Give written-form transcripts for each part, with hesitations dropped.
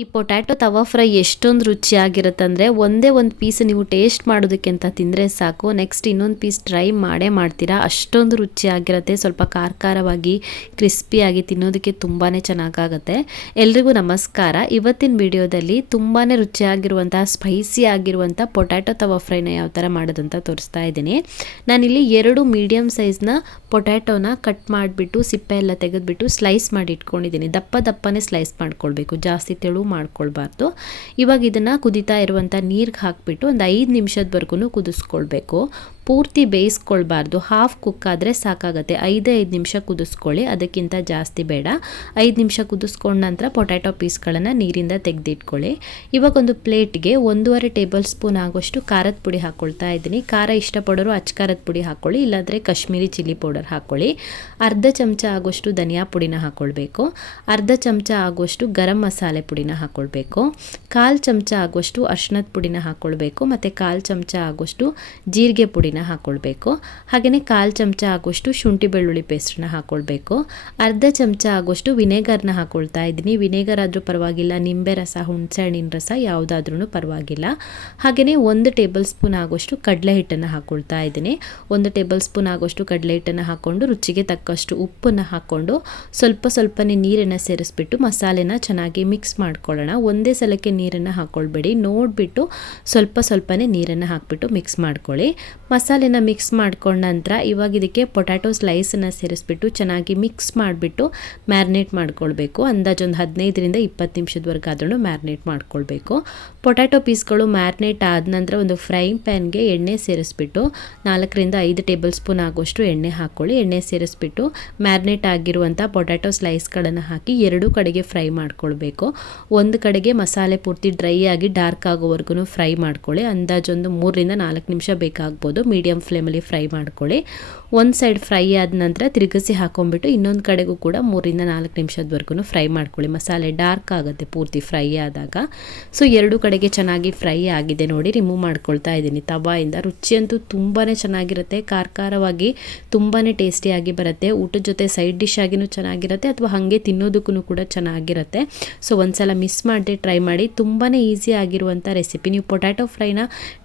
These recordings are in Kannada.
ಈ ಪೊಟ್ಯಾಟೊ ತವಾ ಫ್ರೈ ಎಷ್ಟೊಂದು ರುಚಿಯಾಗಿರುತ್ತೆ ಅಂದರೆ ಒಂದೇ ಒಂದು ಪೀಸ್ ನೀವು ಟೇಸ್ಟ್ ಮಾಡೋದಕ್ಕೆ ಅಂತ ತಿಂದರೆ ಸಾಕು, ನೆಕ್ಸ್ಟ್ ಇನ್ನೊಂದು ಪೀಸ್ ಟ್ರೈ ಮಾಡೇ ಮಾಡ್ತೀರಾ. ಅಷ್ಟೊಂದು ರುಚಿಯಾಗಿರುತ್ತೆ. ಸ್ವಲ್ಪ ಖಾರವಾಗಿ ಕ್ರಿಸ್ಪಿಯಾಗಿ ತಿನ್ನೋದಕ್ಕೆ ತುಂಬಾ ಚೆನ್ನಾಗಾಗುತ್ತೆ. ಎಲ್ರಿಗೂ ನಮಸ್ಕಾರ. ಇವತ್ತಿನ ವಿಡಿಯೋದಲ್ಲಿ ತುಂಬಾ ರುಚಿಯಾಗಿರುವಂಥ ಸ್ಪೈಸಿ ಆಗಿರುವಂಥ ಪೊಟ್ಯಾಟೊ ತವಾ ಫ್ರೈನ ಯಾವ ಥರ ಮಾಡೋದಂತ ತೋರಿಸ್ತಾ ಇದ್ದೀನಿ. ನಾನಿಲ್ಲಿ 2 ಮೀಡಿಯಮ್ ಸೈಜ್ನ ಪೊಟ್ಯಾಟೋನ ಕಟ್ ಮಾಡಿಬಿಟ್ಟು ಸಿಪ್ಪೆ ಎಲ್ಲ ತೆಗೆದುಬಿಟ್ಟು ಸ್ಲೈಸ್ ಮಾಡಿ ಇಟ್ಕೊಂಡಿದ್ದೀನಿ. ದಪ್ಪನೇ ಸ್ಲೈಸ್ ಮಾಡ್ಕೊಳ್ಬೇಕು, ಜಾಸ್ತಿ ತೆಳು ಮಾಡ್ಕೊಳ್ಬಾರ್ದು. ಇವಾಗ ಇದನ್ನು ಕುದೀತಾ ಇರುವಂಥ ನೀರಿಗೆ ಹಾಕಿಬಿಟ್ಟು ಒಂದು 5 ನಿಮಿಷದವರೆಗೂ ಕುದಿಸ್ಕೊಳ್ಬೇಕು. ಪೂರ್ತಿ ಬೇಯಿಸ್ಕೊಳ್ಬಾರ್ದು, ಹಾಫ್ ಕುಕ್ ಆದರೆ ಸಾಕಾಗುತ್ತೆ. 5 ನಿಮಿಷ ಕುದಿಸ್ಕೊಳ್ಳಿ, ಅದಕ್ಕಿಂತ ಜಾಸ್ತಿ ಬೇಡ. 5 ನಿಮಿಷ ಕುದಿಸ್ಕೊಂಡ ನಂತರ ಪೊಟ್ಯಾಟೊ ಪೀಸ್ಗಳನ್ನು ನೀರಿಂದ ತೆಗೆದಿಟ್ಕೊಳ್ಳಿ. ಇವಾಗ ಒಂದು ಪ್ಲೇಟ್ಗೆ 1.5 ಟೇಬಲ್ ಸ್ಪೂನ್ ಆಗೋಷ್ಟು ಖಾರದ ಪುಡಿ ಹಾಕ್ಕೊಳ್ತಾ ಇದ್ದೀನಿ. ಖಾರ ಇಷ್ಟಪಡೋರು ಅಚ್ಚ ಖಾರದ ಪುಡಿ ಹಾಕ್ಕೊಳ್ಳಿ, ಇಲ್ಲಾಂದರೆ ಕಾಶ್ಮೀರಿ ಚಿಲ್ಲಿ ಪೌಡರ್ ಹಾಕ್ಕೊಳ್ಳಿ. ಅರ್ಧ ಚಮಚ ಆಗೋಷ್ಟು ಧನಿಯಾ ಪುಡಿನ ಹಾಕ್ಕೊಳ್ಬೇಕು. ಅರ್ಧ ಚಮಚ ಆಗೋಷ್ಟು ಗರಂ ಮಸಾಲೆ ಪುಡಿನ ಹಾಕ್ಕೊಳ್ಬೇಕು. 1/4 ಚಮಚ ಆಗೋಷ್ಟು ಅರಿಶಿಣದ ಪುಡಿನ ಹಾಕ್ಕೊಳ್ಬೇಕು. ಮತ್ತು 1/4 ಚಮಚ ಆಗೋಷ್ಟು ಜೀರಿಗೆ ಪುಡಿನ ಹಾಕ್ಕೊಳ್ಬೇಕು. ಹಾಗೆಯೇ 1/4 ಚಮಚ ಆಗೋಷ್ಟು ಶುಂಠಿ ಬೆಳ್ಳುಳ್ಳಿ ಪೇಸ್ಟನ್ನ ಹಾಕ್ಕೊಳ್ಬೇಕು. ಅರ್ಧ ಚಮಚ ಆಗೋಷ್ಟು ವಿನೆಗರ್ನ ಹಾಕ್ಕೊಳ್ತಾ ಇದ್ದೀನಿ. ವಿನೆಗರ್ ಆದರೂ ಪರವಾಗಿಲ್ಲ, ನಿಂಬೆ ರಸ, ಹುಣಸೆ ಹಣ್ಣಿನ ರಸ ಯಾವುದಾದ್ರೂ ಪರವಾಗಿಲ್ಲ. ಹಾಗೆಯೇ 1 ಟೇಬಲ್ ಸ್ಪೂನ್ ಆಗೋಷ್ಟು ಕಡಲೆ ಹಿಟ್ಟನ್ನು ಹಾಕ್ಕೊಳ್ತಾ ಇದ್ದೀನಿ. 1 ಟೇಬಲ್ ಸ್ಪೂನ್ ಆಗೋಷ್ಟು ಕಡಲೆ ಹಿಟ್ಟನ್ನು ಹಾಕ್ಕೊಂಡು ರುಚಿಗೆ ತಕ್ಕಷ್ಟು ಉಪ್ಪನ್ನು ಹಾಕ್ಕೊಂಡು ಸ್ವಲ್ಪನೇ ನೀರನ್ನು ಸೇರಿಸ್ಬಿಟ್ಟು ಮಸಾಲೆನ ಚೆನ್ನಾಗಿ ಮಿಕ್ಸ್ ಮಾಡ್ಕೊಳ್ಳೋಣ. ಒಂದೇ ಸಲಕ್ಕೆ ನೀರನ್ನು ಹಾಕ್ಕೊಳ್ಬೇಡಿ, ನೋಡಿಬಿಟ್ಟು ಸ್ವಲ್ಪನೇ ನೀರನ್ನು ಹಾಕ್ಬಿಟ್ಟು ಮಿಕ್ಸ್ ಮಾಡ್ಕೊಳ್ಳಿ. ಮಸಾಲೆನ ಮಿಕ್ಸ್ ಮಾಡ್ಕೊಂಡ ನಂತರ ಇವಾಗ ಇದಕ್ಕೆ ಪೊಟ್ಯಾಟೊ ಸ್ಲೈಸನ್ನು ಸೇರಿಸ್ಬಿಟ್ಟು ಚೆನ್ನಾಗಿ ಮಿಕ್ಸ್ ಮಾಡಿಬಿಟ್ಟು ಮ್ಯಾರಿನೇಟ್ ಮಾಡ್ಕೊಳ್ಬೇಕು. ಅಂದಾಜೊಂದು 15ರಿಂದ 20 ನಿಮಿಷದವರೆಗಾದ್ರೂ ಮ್ಯಾರಿನೇಟ್ ಮಾಡ್ಕೊಳ್ಬೇಕು. ಪೊಟ್ಯಾಟೊ ಪೀಸ್ಗಳು ಮ್ಯಾರಿನೇಟ್ ಆದ ನಂತರ ಒಂದು ಫ್ರೈಯಿಂಗ್ ಪ್ಯಾನ್ಗೆ ಎಣ್ಣೆ ಸೇರಿಸ್ಬಿಟ್ಟು 4ರಿಂದ 5 ಟೇಬಲ್ ಸ್ಪೂನ್ ಆಗೋಷ್ಟು ಎಣ್ಣೆ ಹಾಕ್ಕೊಳ್ಳಿ. ಎಣ್ಣೆ ಸೇರಿಸ್ಬಿಟ್ಟು ಮ್ಯಾರಿನೇಟ್ ಆಗಿರುವಂಥ ಪೊಟ್ಯಾಟೊ ಸ್ಲೈಸ್ಗಳನ್ನು ಹಾಕಿ 2 ಕಡೆಗೆ ಫ್ರೈ ಮಾಡ್ಕೊಳ್ಬೇಕು. ಒಂದು ಕಡೆಗೆ ಮಸಾಲೆ ಪೂರ್ತಿ ಡ್ರೈ ಆಗಿ ಡಾರ್ಕ್ ಆಗೋವರೆಗೂ ಫ್ರೈ ಮಾಡ್ಕೊಳ್ಳಿ. ಅಂದಾಜೊಂದು 3ರಿಂದ 4 ನಿಮಿಷ ಬೇಕಾಗ್ಬೋದು. ಮೀಡಿಯಮ್ ಫ್ಲೇಮಲ್ಲಿ ಫ್ರೈ ಮಾಡ್ಕೊಳ್ಳಿ. ಒಂದು ಸೈಡ್ ಫ್ರೈ ಆದ ನಂತರ ತಿರುಗಿಸಿ ಹಾಕೊಂಡ್ಬಿಟ್ಟು ಇನ್ನೊಂದು ಕಡೆಗೂ ಕೂಡ 3ರಿಂದ 4 ನಿಮಿಷದವರೆಗೂ ಫ್ರೈ ಮಾಡ್ಕೊಳ್ಳಿ. ಮಸಾಲೆ ಡಾರ್ಕ್ ಆಗುತ್ತೆ ಪೂರ್ತಿ ಫ್ರೈ ಆದಾಗ. ಸೊ 2 ಕಡೆಗೆ ಚೆನ್ನಾಗಿ ಫ್ರೈ ಆಗಿದೆ ನೋಡಿ, ರಿಮೂವ್ ಮಾಡ್ಕೊಳ್ತಾ ಇದ್ದೀನಿ ತವಾಯಿಂದ. ರುಚಿಯಂತೂ ತುಂಬಾ ಚೆನ್ನಾಗಿರುತ್ತೆ, ಖಾರವಾಗಿ ತುಂಬಾ ಟೇಸ್ಟಿಯಾಗಿ ಬರುತ್ತೆ. ಊಟದ ಜೊತೆ ಸೈಡ್ ಡಿಶ್ ಆಗಿನೂ ಚೆನ್ನಾಗಿರುತ್ತೆ, ಅಥವಾ ಹಾಗೆ ತಿನ್ನೋದಕ್ಕೂ ಕೂಡ ಚೆನ್ನಾಗಿರುತ್ತೆ. ಸೊ ಒಂದ್ಸಲ ಮಿಸ್ ಮಾಡದೆ ಟ್ರೈ ಮಾಡಿ. ತುಂಬಾ ಈಸಿ ಆಗಿರುವಂಥ ರೆಸಿಪಿ. ನೀವು ಪೊಟ್ಯಾಟೊ ಫ್ರೈನ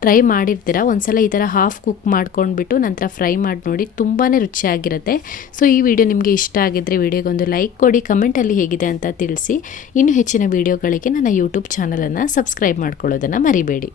ಟ್ರೈ ಮಾಡಿರ್ತೀರ, ಒಂದ್ಸಲ ಈ ಥರ ಹಾಫ್ ಕುಕ್ ಮಾಡ್ಕೊಂಡ್ಬಿಟ್ಟು ನಂತರ ಫ್ರೈ ಮಾಡಿ ನೋಡಿ, ತುಂಬಾ ರುಚಿಯಾಗಿರುತ್ತೆ. ಸೊ ಈ ವಿಡಿಯೋ ನಿಮಗೆ ಇಷ್ಟ ಆಗಿದ್ದರೆ ವಿಡಿಯೋಗೊಂದು ಲೈಕ್ ಕೊಡಿ, ಕಮೆಂಟಲ್ಲಿ ಹೇಗಿದೆ ಅಂತ ತಿಳಿಸಿ. ಇನ್ನು ಹೆಚ್ಚಿನ ವಿಡಿಯೋಗಳಿಗೆ ನನ್ನ ಯೂಟ್ಯೂಬ್ ಚಾನಲನ್ನು ಸಬ್ಸ್ಕ್ರೈಬ್ ಮಾಡ್ಕೊಳ್ಳೋದನ್ನು ಮರಿಬೇಡಿ.